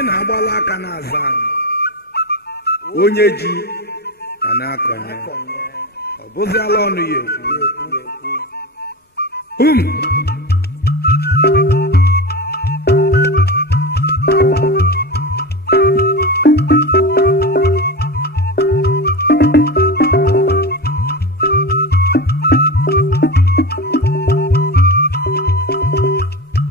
anyị na-agbala aka n'azụ anyị onye ji a na-akọnye ọ bụziala ọnụ ya ekwu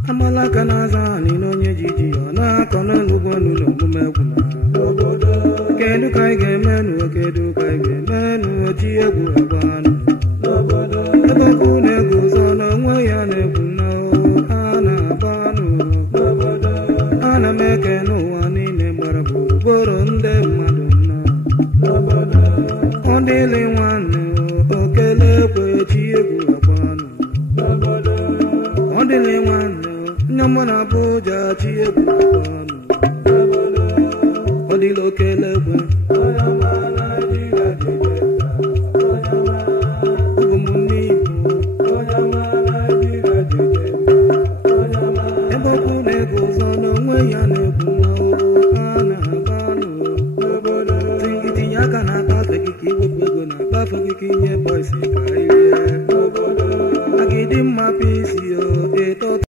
amalaka na-aza anyị n'onye jiji ọ na-akọ n'elugwu ọnụ n'omume egwu na kedu ka anyị ga-emenụ kedu ka anyị ga-emenụ oti egwu agbanụ ebe bụ na-egwu ụzọ na onwe ya na-egwu na a na-agbanụ ana m eke n'ụwa niile gbara gburugburu ndị mmadụ nọ ọ dịlị nwanne okele ekwe oti egwu agbanụ ọ dịlị nwanne nne m na Abuja ti egwu agbanụ ọ dịlị okele ekwe ụmụnne Igbo ebe kwu na-ego ụzọ n'onwe ya na-egwu a na-agbanụ itinye aka na-akpafe gị ka iwepụ ego na-akpafe gị ka inye bọisi ka iri